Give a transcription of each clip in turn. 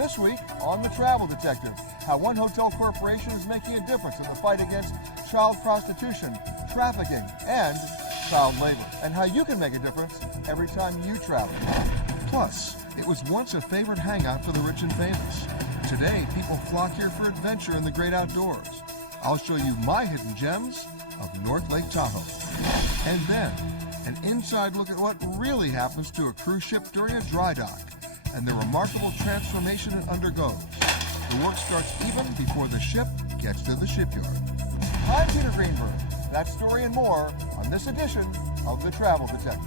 This week on The Travel Detective, how one hotel corporation is making a difference in the fight against child prostitution, trafficking, and child labor, and how you can make a difference every time you travel. Plus, it was once a favorite hangout for the rich and famous. Today, people flock here for adventure in the great outdoors. I'll show you my hidden gems of North Lake Tahoe. And then, an inside look at what really happens to a cruise ship during a dry dock and the remarkable transformation it undergoes. The work starts even before the ship gets to the shipyard. I'm Peter Greenberg. That story and more on this edition of The Travel Detective.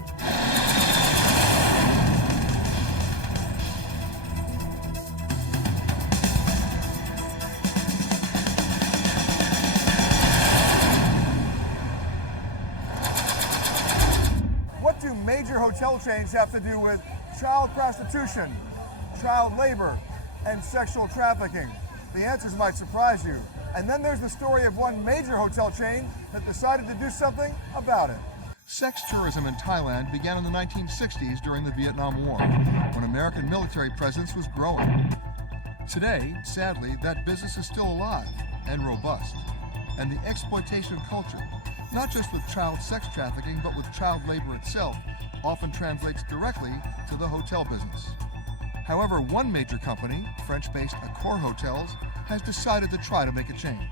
What do major hotel chains have to do with child prostitution, child labor, and sexual trafficking? The answers might surprise you. And then there's the story of one major hotel chain that decided to do something about it. Sex tourism in Thailand began in the 1960s during the Vietnam War, when American military presence was growing. Today, sadly, that business is still alive and robust. And the exploitation culture, not just with child sex trafficking, but with child labor itself, often translates directly to the hotel business. However, one major company, French-based Accor Hotels, has decided to try to make a change.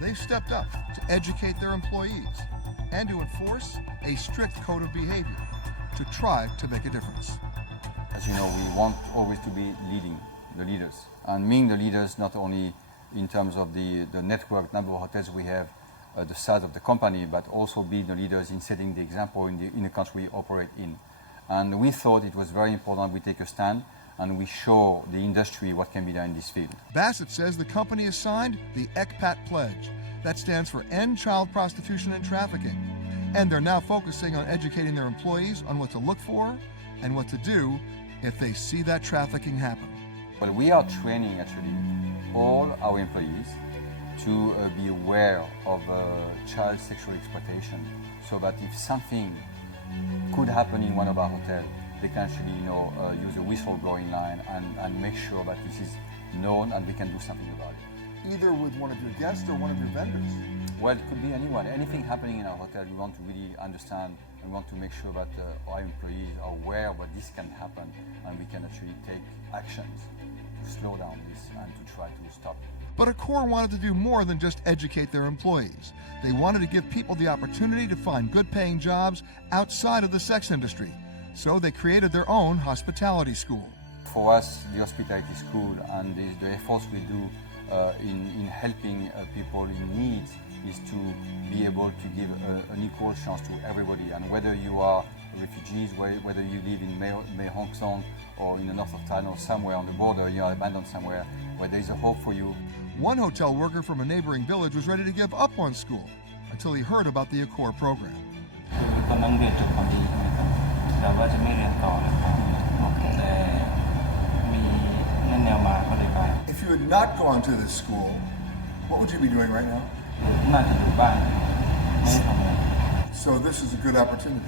They've stepped up to educate their employees and to enforce a strict code of behavior to try to make a difference. As you know, we want always to be leading the leaders, and being the leaders not only in terms of the network number of hotels we have, the size of the company, but also be the leaders in setting the example in the country we operate in. And we thought it was very important we take a stand and we show the industry what can be done in this field. Bassett says the company has signed the ECPAT Pledge. That stands for End Child Prostitution and Trafficking. And they're now focusing on educating their employees on what to look for and what to do if they see that trafficking happen. Well, we are training actually all our employees to be aware of child sexual exploitation, so that if something could happen in one of our hotels, they can actually use a whistleblowing line and make sure that this is known and we can do something about it. Either with one of your guests or one of your vendors? Well, it could be anyone. Anything happening in our hotel, we want to really understand and want to make sure that our employees are aware that this can happen and we can actually take actions to slow down this and to try to stop it. But Accor wanted to do more than just educate their employees. They wanted to give people the opportunity to find good-paying jobs outside of the sex industry. So they created their own hospitality school. For us, the hospitality school and the efforts we do in helping people in need is to be able to give an equal chance to everybody. And whether you are refugees, whether you live in Mae Hong Son or in the north of Thailand or somewhere on the border, you are abandoned somewhere, where there is a hope for you. One hotel worker from a neighboring village was ready to give up on school until he heard about the Accor program. If you had not gone to this school, what would you be doing right now? So this is a good opportunity.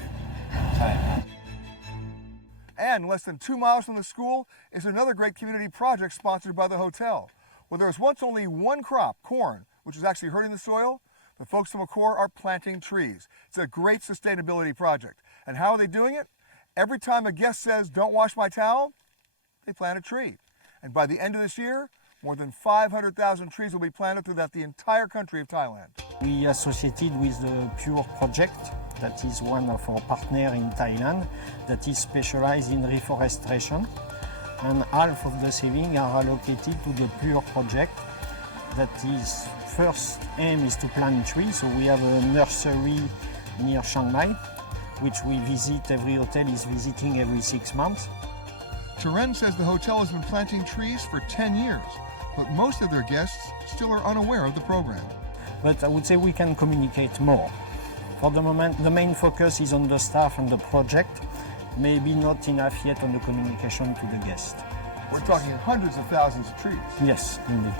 And less than 2 miles from the school is another great community project sponsored by the hotel. Where there was once only one crop, corn, which is actually hurting the soil, the folks from Accor are planting trees. It's a great sustainability project. And how are they doing it? Every time a guest says, "Don't wash my towel," they plant a tree. And by the end of this year, more than 500,000 trees will be planted throughout the entire country of Thailand. We associated with the Pure project, that is one of our partners in Thailand, that is specialized in reforestation. And half of the savings are allocated to the Pure project. That is, first aim is to plant trees. So we have a nursery near Chiang Mai, which we visit, every hotel is visiting every 6 months. Teren says the hotel has been planting trees for 10 years, but most of their guests still are unaware of the program. But I would say we can communicate more. For the moment, the main focus is on the staff and the project, maybe not enough yet on the communication to the guest. We're talking hundreds of thousands of trees. Yes, indeed.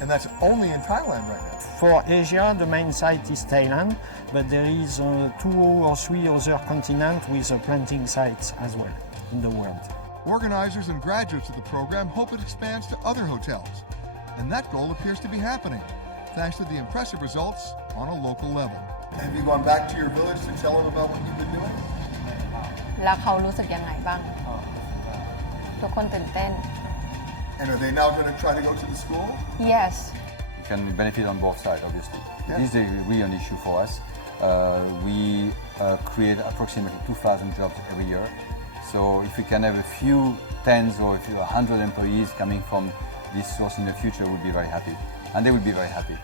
And that's only in Thailand right now. For Asia, the main site is Thailand, but there is 2 or 3 other continents with planting sites as well in the world. Organizers and graduates of the program hope it expands to other hotels, and that goal appears to be happening, thanks to the impressive results on a local level. Have you gone back to your village to tell them about what you've been doing? แล้วเขารู้สึกยังไงบ้าง ทุกคนตื่นเต้น And are they now going to try to go to the school? yes You can benefit on both sides, obviously. Yeah. This is a real issue for us. We create approximately 2,000 jobs every year. So if we can have a few tens or a few 100 employees coming from this source in the future, we'll be very happy. And they will be very happy.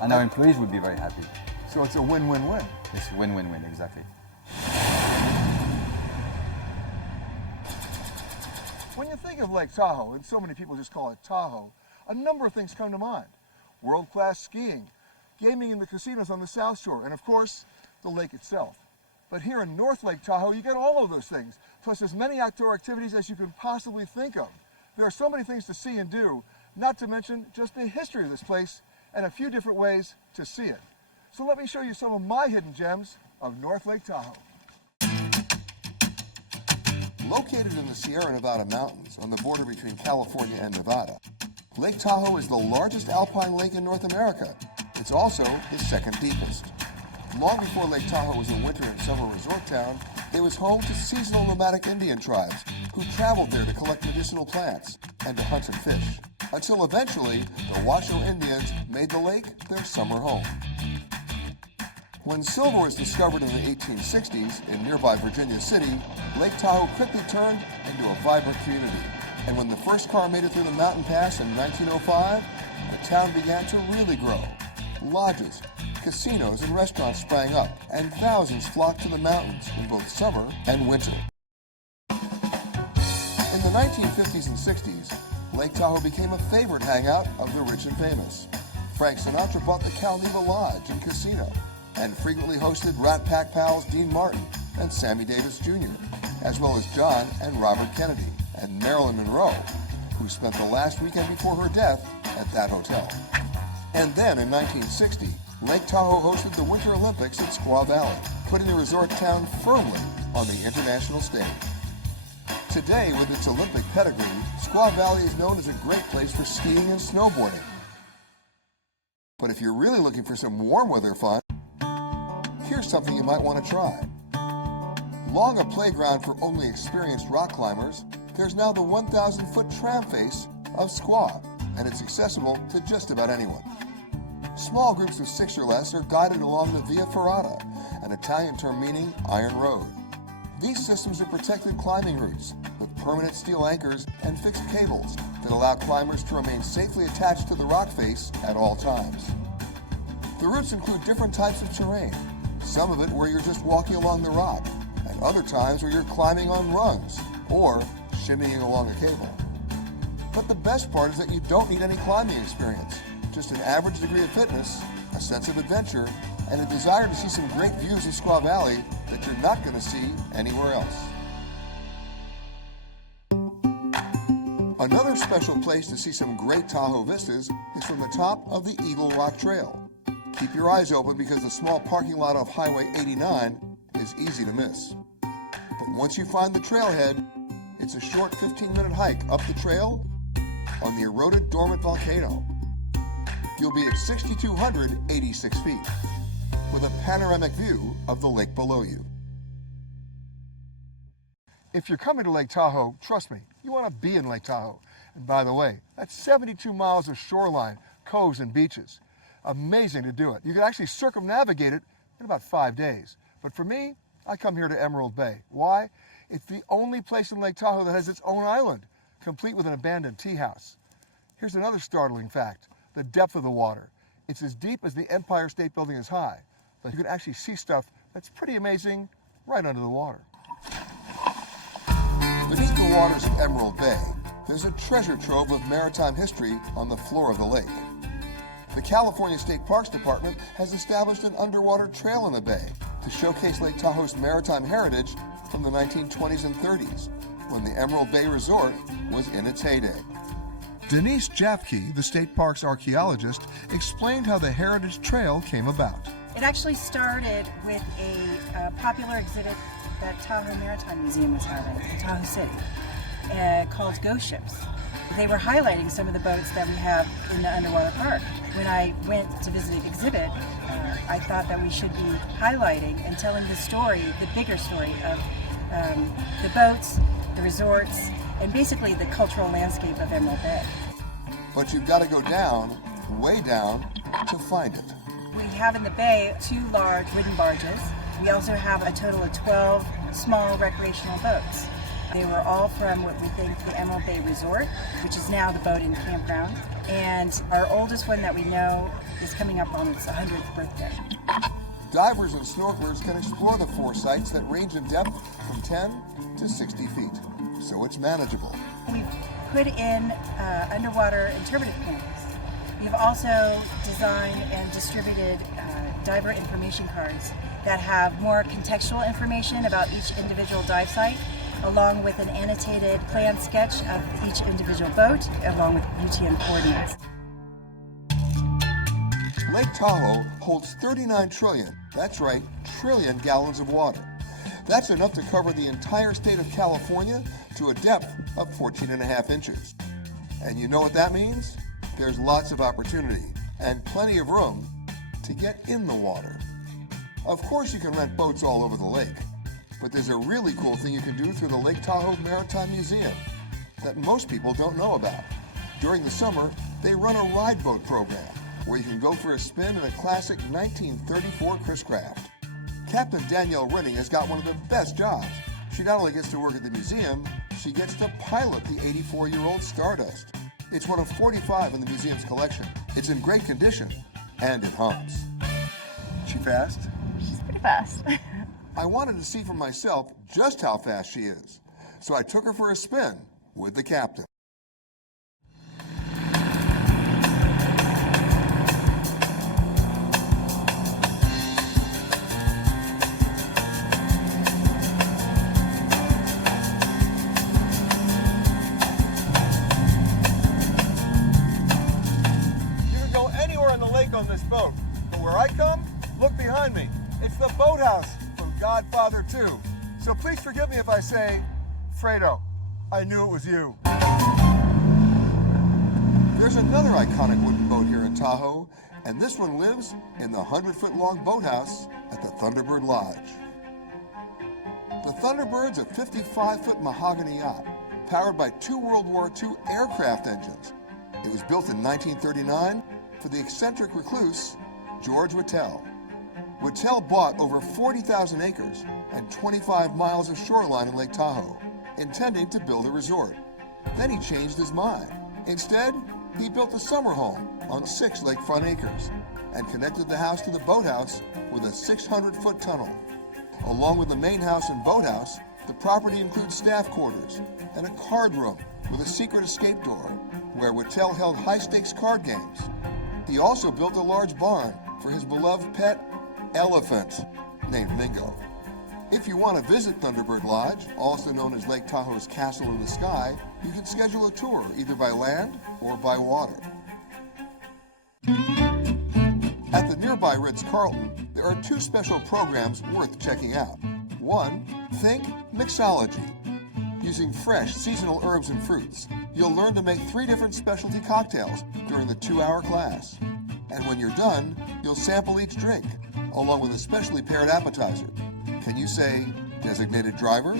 And our employees will be very happy. So it's a win-win-win. It's win-win-win, exactly. When you think of Lake Tahoe, and so many people just call it Tahoe, a number of things come to mind. World-class skiing, gaming in the casinos on the South Shore, and of course, the lake itself. But here in North Lake Tahoe, you get all of those things, plus as many outdoor activities as you can possibly think of. There are so many things to see and do, not to mention just the history of this place and a few different ways to see it. So let me show you some of my hidden gems of North Lake Tahoe. Located in the Sierra Nevada mountains on the border between California and Nevada, Lake Tahoe is the largest alpine lake in North America. It's also the second deepest. Long before Lake Tahoe was a winter and summer resort town, it was home to seasonal nomadic Indian tribes who traveled there to collect medicinal plants and to hunt and fish, until eventually the Washoe Indians made the lake their summer home. When silver was discovered in the 1860s in nearby Virginia City, Lake Tahoe quickly turned into a vibrant community. And when the first car made it through the mountain pass in 1905, the town began to really grow. Lodges, casinos, and restaurants sprang up, and thousands flocked to the mountains in both summer and winter. In the 1950s and 60s, Lake Tahoe became a favorite hangout of the rich and famous. Frank Sinatra bought the Calneva Lodge and Casino, and frequently hosted Rat Pack pals Dean Martin and Sammy Davis Jr., as well as John and Robert Kennedy, and Marilyn Monroe, who spent the last weekend before her death at that hotel. And then in 1960, Lake Tahoe hosted the Winter Olympics at Squaw Valley, putting the resort town firmly on the international stage. Today, with its Olympic pedigree, Squaw Valley is known as a great place for skiing and snowboarding. But if you're really looking for some warm weather fun, here's something you might want to try. Long a playground for only experienced rock climbers, there's now the 1,000-foot tram face of Squaw, and it's accessible to just about anyone. Small groups of 6 or less are guided along the Via Ferrata, an Italian term meaning iron road. These systems are protected climbing routes with permanent steel anchors and fixed cables that allow climbers to remain safely attached to the rock face at all times. The routes include different types of terrain, some of it where you're just walking along the rock, and other times where you're climbing on rungs or shimmying along a cable. But the best part is that you don't need any climbing experience, just an average degree of fitness, a sense of adventure, and a desire to see some great views of Squaw Valley that you're not going to see anywhere else. Another special place to see some great Tahoe vistas is from the top of the Eagle Rock Trail. Keep your eyes open because the small parking lot off Highway 89 is easy to miss. But once you find the trailhead, it's a short 15-minute hike up the trail on the eroded dormant volcano. You'll be at 6,286 feet with a panoramic view of the lake below you. If you're coming to Lake Tahoe, trust me, you want to be in Lake Tahoe. And by the way, that's 72 miles of shoreline, coves, and beaches. Amazing to do it. You can actually circumnavigate it in about 5 days. But for me, I come here to Emerald Bay. Why? It's the only place in Lake Tahoe that has its own island, complete with an abandoned tea house. Here's another startling fact, the depth of the water. It's as deep as the Empire State Building is high, but you can actually see stuff that's pretty amazing right under the water. Beneath the waters of Emerald Bay, there's a treasure trove of maritime history on the floor of the lake. The California State Parks Department has established an underwater trail in the bay to showcase Lake Tahoe's maritime heritage from the 1920s and 30s, when the Emerald Bay Resort was in its heyday. Denise Japke, the state parks archaeologist, explained how the Heritage Trail came about. It actually started with a popular exhibit that Tahoe Maritime Museum was having in Tahoe City. called ghost ships. They were highlighting some of the boats that we have in the underwater park. When I went to visit the exhibit, I thought that we should be highlighting and telling the story, the bigger story of the boats, the resorts, and basically the cultural landscape of Emerald Bay. But you've got to go down, way down, to find it. We have in the bay 2 large wooden barges. We also have a total of 12 small recreational boats. They were all from what we think the Emerald Bay Resort, which is now the boat and campground. And our oldest one that we know is coming up on its 100th birthday. Divers and snorkelers can explore the 4 sites that range in depth from 10 to 60 feet, so it's manageable. We've put in underwater interpretive panels. We've also designed and distributed diver information cards that have more contextual information about each individual dive site, along with an annotated plan sketch of each individual boat, along with UTM coordinates. Lake Tahoe holds 39 trillion, that's right, trillion gallons of water. That's enough to cover the entire state of California to a depth of 14.5 inches. And you know what that means? There's lots of opportunity and plenty of room to get in the water. Of course you can rent boats all over the lake, but there's a really cool thing you can do through the Lake Tahoe Maritime Museum that most people don't know about. During the summer, they run a ride boat program where you can go for a spin in a classic 1934 Chris Craft. Captain Danielle Rinning has got one of the best jobs. She not only gets to work at the museum, she gets to pilot the 84-year-old Stardust. It's one of 45 in the museum's collection. It's in great condition, and it hums. She fast? She's pretty fast. I wanted to see for myself just how fast she is, so I took her for a spin with the captain. You can go anywhere on the lake on this boat, but where I come, look behind me. It's the boathouse from Godfather 2. So please forgive me if I say, Fredo, I knew it was you. There's another iconic wooden boat here in Tahoe, and this one lives in the 100-foot-long boathouse at the Thunderbird Lodge. The Thunderbird's a 55-foot mahogany yacht powered by 2 World War II aircraft engines. It was built in 1939 for the eccentric recluse George Whitell. Whitell bought over 40,000 acres and 25 miles of shoreline in Lake Tahoe, intending to build a resort. Then he changed his mind. Instead, he built a summer home on 6 lakefront acres and connected the house to the boathouse with a 600-foot tunnel. Along with the main house and boathouse, the property includes staff quarters and a card room with a secret escape door where Whitell held high-stakes card games. He also built a large barn for his beloved pet elephant named Mingo. If you want to visit Thunderbird Lodge, also known as Lake Tahoe's Castle in the Sky, you can schedule a tour either by land or by water. At the nearby Ritz-Carlton, there are 2 special programs worth checking out. One, think mixology. Using fresh, seasonal herbs and fruits, you'll learn to make 3 different specialty cocktails during the 2-hour class. And when you're done, you'll sample each drink, along with a specially paired appetizer. Can you say, designated driver?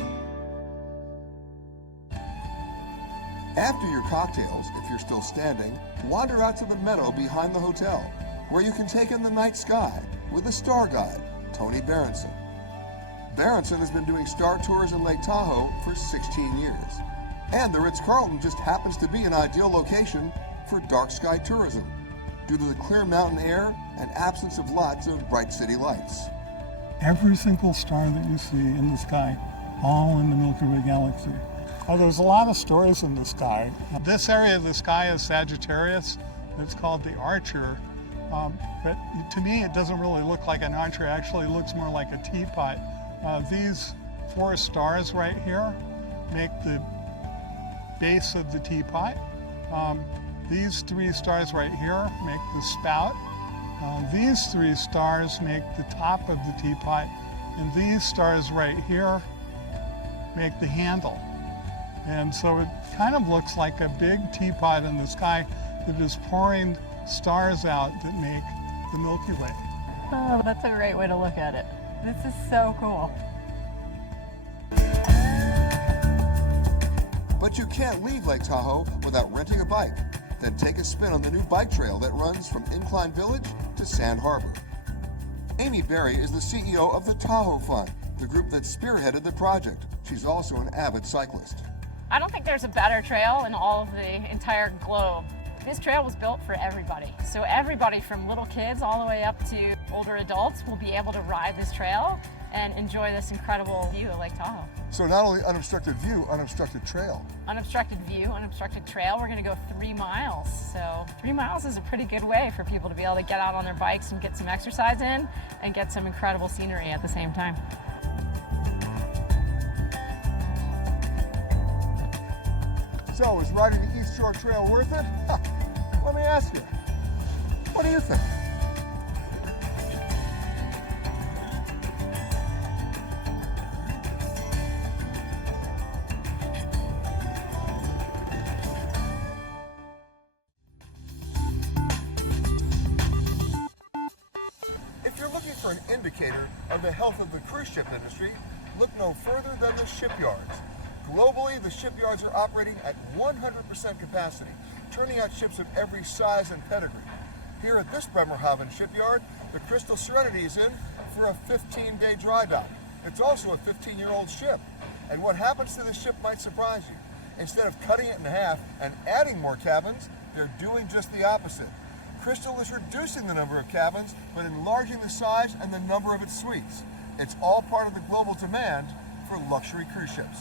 After your cocktails, if you're still standing, wander out to the meadow behind the hotel, where you can take in the night sky with the star guide, Tony Berenson. Berenson has been doing star tours in Lake Tahoe for 16 years. And the Ritz-Carlton just happens to be an ideal location for dark sky tourism, due to the clear mountain air and absence of lots of bright city lights. Every single star that you see in the sky, all in the Milky Way galaxy. There's a lot of stories in the sky. This area of the sky is Sagittarius. It's called the Archer. But to me, it doesn't really look like an archer. It actually looks more like a teapot. These 4 stars right here make the base of the teapot. These 3 stars right here make the spout. These 3 stars make the top of the teapot. And these stars right here make the handle. And so it kind of looks like a big teapot in the sky that is pouring stars out that make the Milky Way. Oh, that's a great way to look at it. This is so cool. But you can't leave Lake Tahoe without renting a bike. Then take a spin on the new bike trail that runs from Incline Village to Sand Harbor. Amy Berry is the CEO of the Tahoe Fund, the group that spearheaded the project. She's also an avid cyclist. I don't think there's a better trail in all of the entire globe. This trail was built for everybody. So everybody from little kids all the way up to older adults will be able to ride this trail and enjoy this incredible view of Lake Tahoe. So not only unobstructed view, unobstructed trail. Unobstructed view, unobstructed trail. We're going to go 3 miles. So 3 miles is a pretty good way for people to be able to get out on their bikes and get some exercise in and get some incredible scenery at the same time. So is riding the East Shore Trail worth it? Huh. Let me ask you, what do you think? If you're looking for an indicator of the health of the cruise ship industry, look no further than the shipyards. Globally, the shipyards are operating at 100% capacity, turning out ships of every size and pedigree. Here at this Bremerhaven shipyard, the Crystal Serenity is in for a 15-day dry dock. It's also a 15-year-old ship. And what happens to this ship might surprise you. Instead of cutting it in half and adding more cabins, they're doing just the opposite. Crystal is reducing the number of cabins, but enlarging the size and the number of its suites. It's all part of the global demand for luxury cruise ships.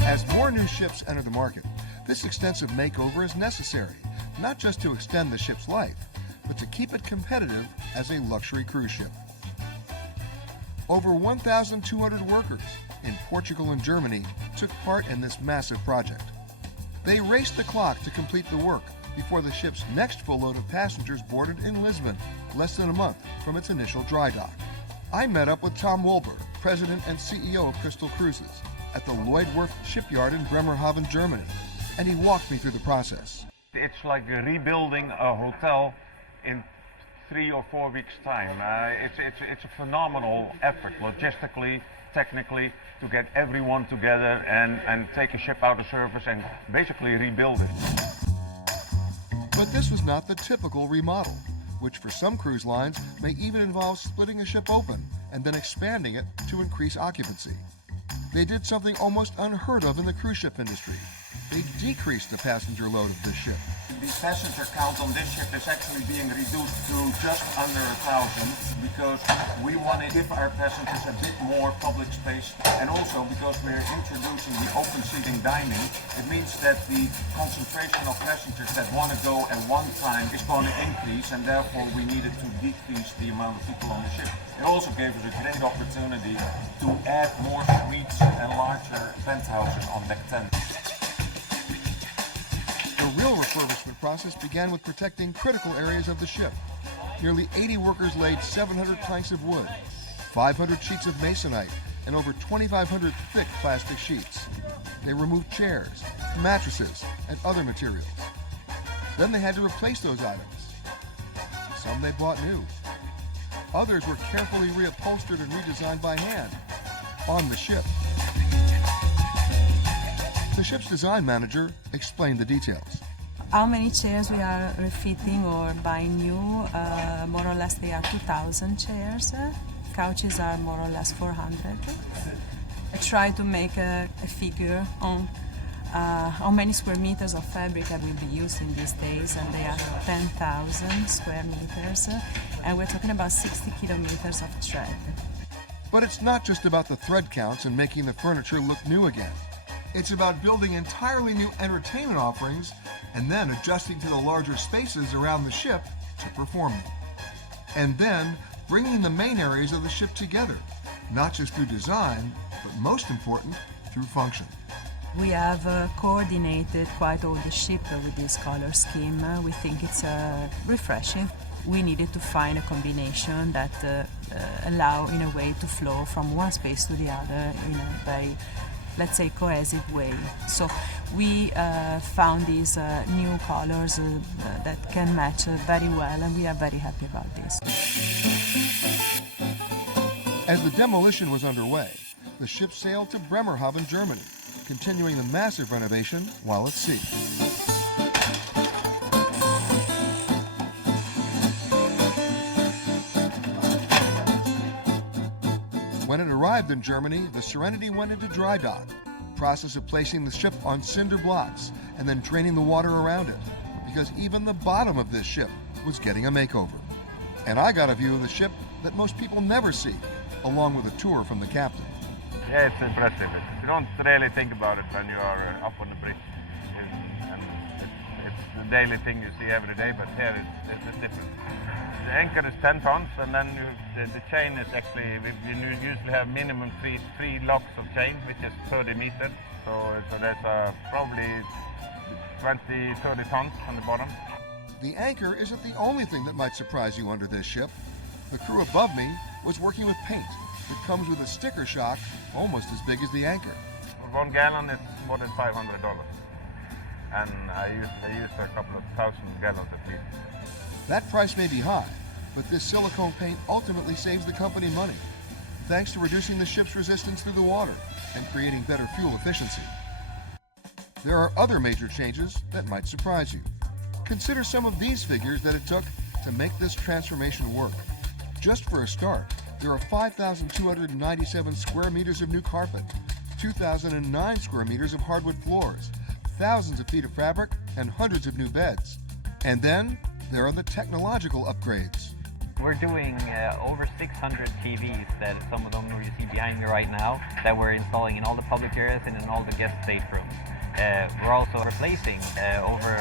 As more new ships enter the market, this extensive makeover is necessary, not just to extend the ship's life, but to keep it competitive as a luxury cruise ship. Over 1,200 workers in Portugal and Germany took part in this massive project. They raced the clock to complete the work before the ship's next full load of passengers boarded in Lisbon, less than a month from its initial dry dock. I met up with Tom Wolber, President and CEO of Crystal Cruises, at the Lloydworth shipyard in Bremerhaven, Germany, and he walked me through the process. It's like rebuilding a hotel in 3 or 4 weeks' time. It's a phenomenal effort, logistically, technically, to get everyone together and take a ship out of service and basically rebuild it. But this was not the typical remodel, which for some cruise lines may even involve splitting a ship open and then expanding it to increase occupancy. They did something almost unheard of in the cruise ship industry. They decreased the passenger load of this ship. The passenger count on this ship is actually being reduced to just under 1,000 because we want to give our passengers a bit more public space, and also because we're introducing the open seating dining. It means that the concentration of passengers that want to go at one time is going to increase, and therefore we needed to decrease the amount of people on the ship. It also gave us a great opportunity to add more suites and larger penthouses on deck 10. The real refurbishment process began with protecting critical areas of the ship. Nearly 80 workers laid 700 planks of wood, 500 sheets of masonite, and over 2,500 thick plastic sheets. They removed chairs, mattresses, and other materials. Then they had to replace those items. Some they bought new. Others were carefully reupholstered and redesigned by hand on the ship. The ship's design manager explained the details. How many chairs we are refitting or buying new? More or less they are 2,000 chairs. Couches are more or less 400. I try to make a figure on how many square meters of fabric I will be using these days, and they are 10,000 square meters, and we're talking about 60 kilometers of thread. But it's not just about the thread counts and making the furniture look new again. It's about building entirely new entertainment offerings and then adjusting to the larger spaces around the ship to perform them. And then bringing the main areas of the ship together, not just through design, but most important, through function. We have coordinated quite all the ship with this color scheme. We think it's refreshing. we needed to find a combination that allow, in a way, to flow from one space to the other in a very, let's say, cohesive way. So we found these new colors that can match very well, and we are very happy about this. As the demolition was underway, the ship sailed to Bremerhaven, Germany, continuing the massive renovation while at sea. When it arrived in Germany, the Serenity went into dry dock, process of placing the ship on cinder blocks and then draining the water around it, because even the bottom of this ship was getting a makeover. And I got a view of the ship that most people never see, along with a tour from the captain. Yeah, it's impressive. You don't really think about it when you are up on the bridge. It's the daily thing you see every day, but here it's different. The anchor is 10 tons, and then the chain is actually, you usually have minimum three locks of chain, which is 30 meters. So there's probably 20-30 tons on the bottom. The anchor isn't the only thing that might surprise you under this ship. The crew above me was working with paint. It comes with a sticker shock almost as big as the anchor. For 1 gallon, it's more than $500. And I used a couple of thousand gallons at least. That price may be high, but this silicone paint ultimately saves the company money, thanks to reducing the ship's resistance through the water and creating better fuel efficiency. There are other major changes that might surprise you. Consider some of these figures that it took to make this transformation work. Just for a start, there are 5,297 square meters of new carpet, 2,009 square meters of hardwood floors, thousands of feet of fabric, and hundreds of new beds. And then there are the technological upgrades. We're doing over 600 TVs, that some of them you see behind me right now, that we're installing in all the public areas and in all the guest staterooms. We're also replacing over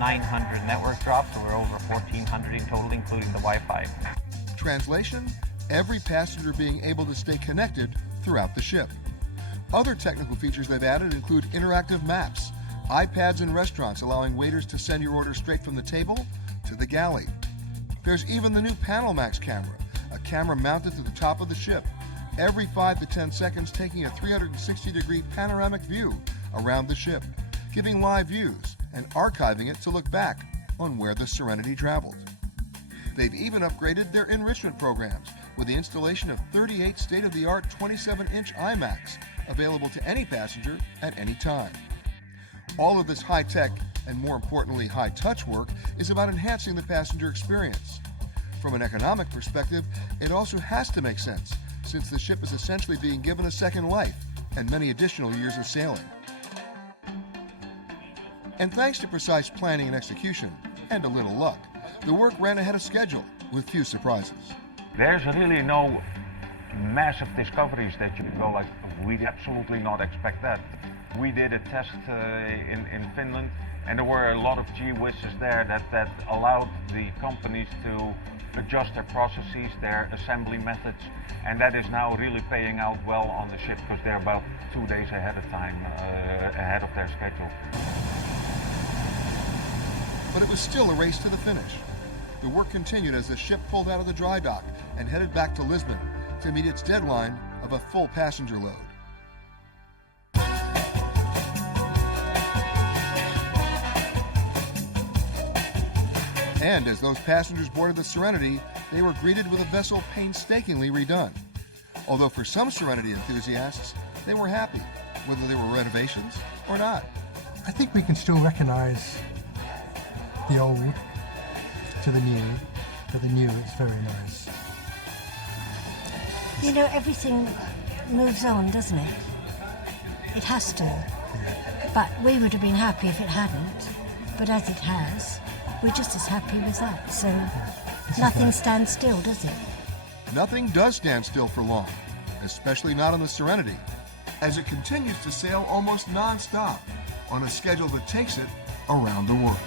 900 network drops, so we're over 1,400 in total, including the Wi-Fi. Translation: every passenger being able to stay connected throughout the ship. Other technical features they've added include interactive maps, iPads in restaurants allowing waiters to send your order straight from the table to the galley. There's even the new Panelmax camera, a camera mounted to the top of the ship, every 5 to 10 seconds taking a 360-degree panoramic view around the ship, giving live views and archiving it to look back on where the Serenity traveled. They've even upgraded their enrichment programs with the installation of 38 state-of-the-art 27-inch iMacs available to any passenger at any time. All of this high-tech and, more importantly, high-touch work is about enhancing the passenger experience. From an economic perspective, it also has to make sense, since the ship is essentially being given a second life and many additional years of sailing. And thanks to precise planning and execution, and a little luck, the work ran ahead of schedule with few surprises. There's really no massive discoveries that you go like, we did absolutely not expect that. We did a test in Finland, and there were a lot of gee whizzes there that allowed the companies to adjust their processes, their assembly methods, and that is now really paying out well on the ship because they're about 2 days ahead of time, ahead of their schedule. But it was still a race to the finish. The work continued as the ship pulled out of the dry dock and headed back to Lisbon to meet its deadline of a full passenger load. And as those passengers boarded the Serenity, they were greeted with a vessel painstakingly redone. Although for some Serenity enthusiasts, they were happy, whether they were renovations or not. I think we can still recognize the old to the new, but the new is very nice. You know, everything moves on, doesn't it? It has to. Yeah. But we would have been happy if it hadn't. But as it has, we're just as happy with that. So nothing stands still, does it? Nothing does stand still for long, especially not on the Serenity, as it continues to sail almost non-stop on a schedule that takes it around the world.